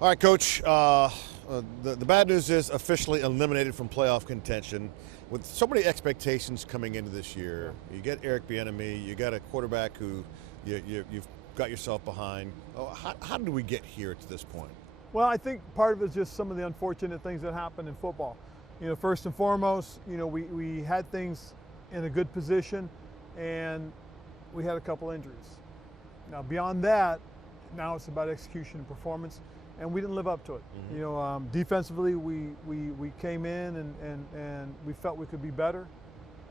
All right, Coach. The bad news is officially eliminated from playoff contention. With so many expectations coming into this year, you get Eric Bieniemy, you got a quarterback who you've got yourself behind. How did we get here to this point? Well, I think part of it is just some of the unfortunate things that happen in football. First and foremost, we had things in a good position, and we had a couple injuries. Now, beyond that, now it's about execution and performance, and we didn't live up to it. Mm-hmm. Defensively, we came in and we felt we could be better,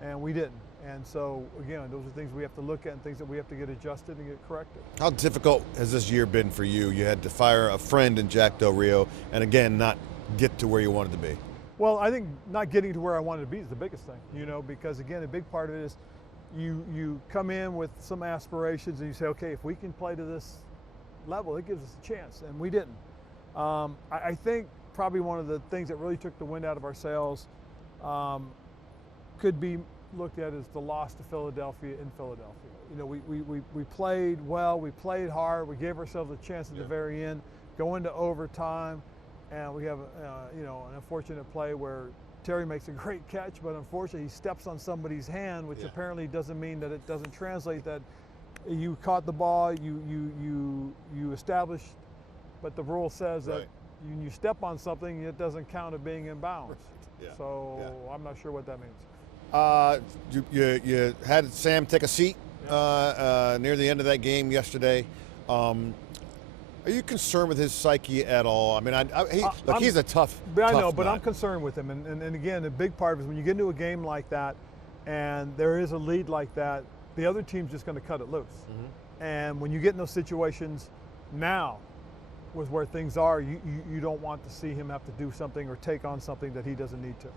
and we didn't. And so, again, those are things we have to look at and things that we have to get adjusted and get corrected. How difficult has this year been for you? You had to fire a friend in Jack Del Rio, and again, not get to where you wanted to be. Well, I think not getting to where I wanted to be is the biggest thing, because, again, a big part of it is you come in with some aspirations and you say, okay, if we can play to this level, it gives us a chance, and we didn't. I think probably one of the things that really took the wind out of our sails could be looked at as the loss to Philadelphia in Philadelphia. We played well, we played hard, we gave ourselves a chance at the very end, go into overtime, and we have an unfortunate play where Terry makes a great catch, but unfortunately he steps on somebody's hand, which apparently doesn't mean that it doesn't translate that you caught the ball, you established, but the rule says that when you step on something, it doesn't count as being in bounds. I'm not sure what that means. You had Sam take a seat near the end of that game yesterday. Are you concerned with his psyche at all? I mean, he's a tough I know, but nut. I'm concerned with him. And again, a big part of it is when you get into a game like that and there is a lead like that, the other team's just going to cut it loose. Mm-hmm. And when you get in those situations, now was where things are, you don't want to see him have to do something or take on something that he doesn't need to.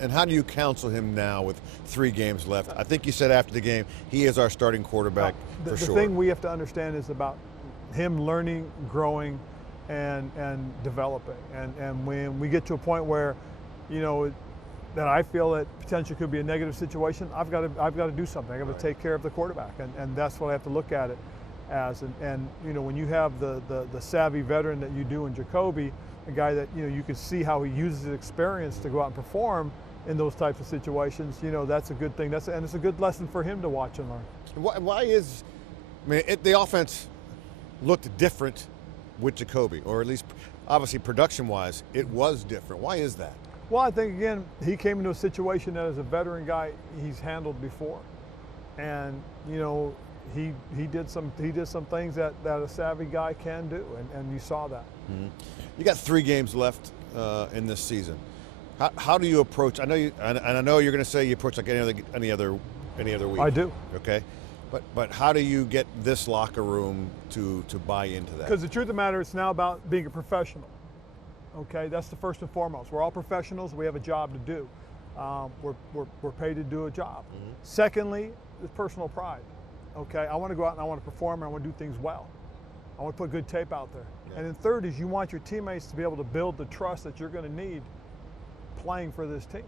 And how do you counsel him now with 3 games left? I think you said after the game, he is our starting quarterback for sure. The thing we have to understand is about him learning, growing, and developing. And when we get to a point where, that I feel that potentially could be a negative situation, I've got to do something. I've got to take care of the quarterback, and that's what I have to look at it as. And when you have the savvy veteran that you do in Jacoby, a guy that you can see how he uses his experience to go out and perform in those types of situations, that's a good thing. And it's a good lesson for him to watch and learn. The offense looked different with Jacoby, or at least obviously production-wise, it was different. Why is that? Well, I think, again, he came into a situation that as a veteran guy, he's handled before. And, he did some things that a savvy guy can do, and you saw that. Mm-hmm. You got 3 games left in this season. How do you approach? I know you're going to say you approach like any other week. I do. Okay, but how do you get this locker room to buy into that? Because the truth of the matter, it's now about being a professional. Okay, that's the first and foremost. We're all professionals. We have a job to do. We're paid to do a job. Mm-hmm. Secondly, is personal pride. Okay, I want to go out and I want to perform and I want to do things well. I want to put good tape out there. Yeah. And then third is you want your teammates to be able to build the trust that you're going to need playing for this team.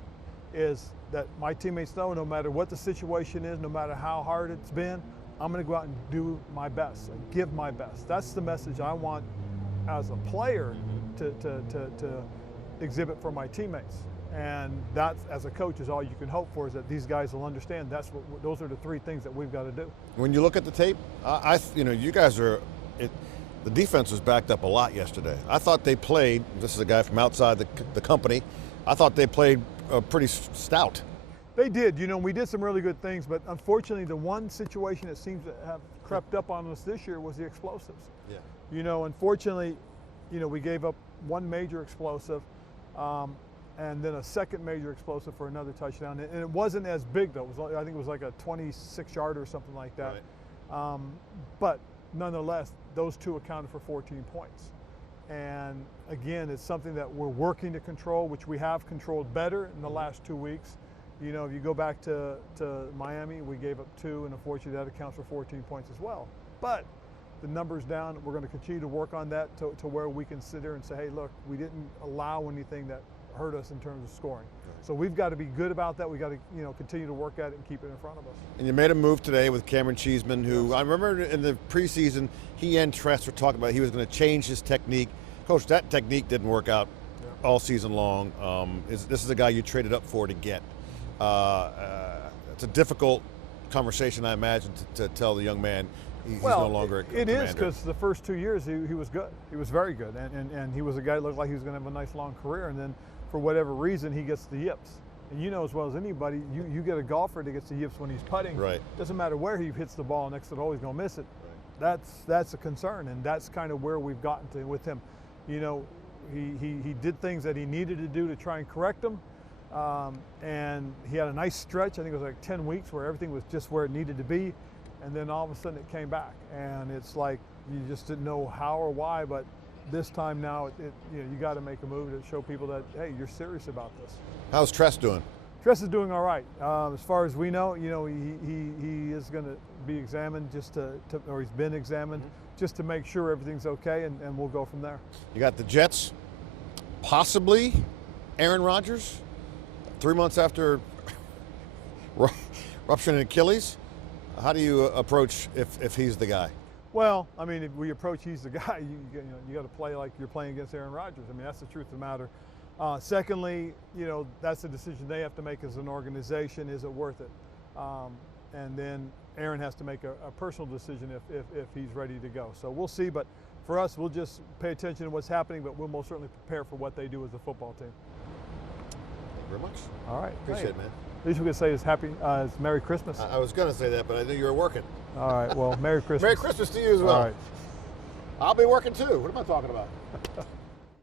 Is that my teammates know no matter what the situation is, no matter how hard it's been, I'm going to go out and do my best, and give my best. That's the message I want as a player to exhibit for my teammates. And that, as a coach, is all you can hope for, is that these guys will understand those are the 3 things that we've got to do. When you look at the tape, you guys are the defense was backed up a lot yesterday. I thought they played, this is a guy from outside the company, I thought they played pretty stout. They did. We did some really good things, but unfortunately the one situation that seems to have crept up on us this year was the explosives. Yeah. Unfortunately, we gave up 1 major explosive, and then a second major explosive for another touchdown. And it wasn't as big, though. I think it was like a 26-yarder or something like that. Right. But nonetheless, those 2 accounted for 14 points. And again, it's something that we're working to control, which we have controlled better in the last 2 weeks. If you go back to Miami, we gave up 2, and unfortunately that accounts for 14 points as well. But the number's down. We're going to continue to work on that to where we can sit there and say, hey, look, we didn't allow anything that hurt us in terms of scoring. Right. So we've got to be good about that. We've got to continue to work at it and keep it in front of us. And you made a move today with Cameron Cheeseman, who I remember in the preseason, he and Tress were talking about he was going to change his technique Coach, that technique didn't work out all season long. This is a guy you traded up for to get. It's a difficult conversation, I imagine, to tell the young man he's no longer a commander. It is, because the first 2 years he was good. He was very good, and he was a guy that looked like he was going to have a nice long career, and then for whatever reason he gets the yips. And you know as well as anybody, you get a golfer that gets the yips when he's putting. Right. Doesn't matter where he hits the ball next to the hole, he's going to miss it. Right. That's a concern, and that's kind of where we've gotten to with him. You know, he did things that he needed to do to try and correct them. And he had a nice stretch. I think it was like 10 weeks where everything was just where it needed to be. And then all of a sudden it came back. And it's like you just didn't know how or why, but this time now, you got to make a move to show people that, hey, you're serious about this. How's Tress doing? Tress is doing all right. As far as we know, he is going to be examined or he's been examined just to make sure everything's okay, and we'll go from there. You got the Jets, possibly Aaron Rodgers, 3 months after rupturing Achilles. How do you approach if he's the guy? Well, I mean, if we approach he's the guy, you got to play like you're playing against Aaron Rodgers. I mean, that's the truth of the matter. Secondly, that's a decision they have to make as an organization. Is it worth it? And then Aaron has to make a personal decision if he's ready to go. So we'll see. But for us, we'll just pay attention to what's happening, but we'll most certainly prepare for what they do as a football team. Thank you very much. All right. Appreciate it, man. At least we could say is Merry Christmas. I was going to say that, but I knew you were working. All right. Well, Merry Christmas. Merry Christmas to you as well. All right. I'll be working too. What am I talking about?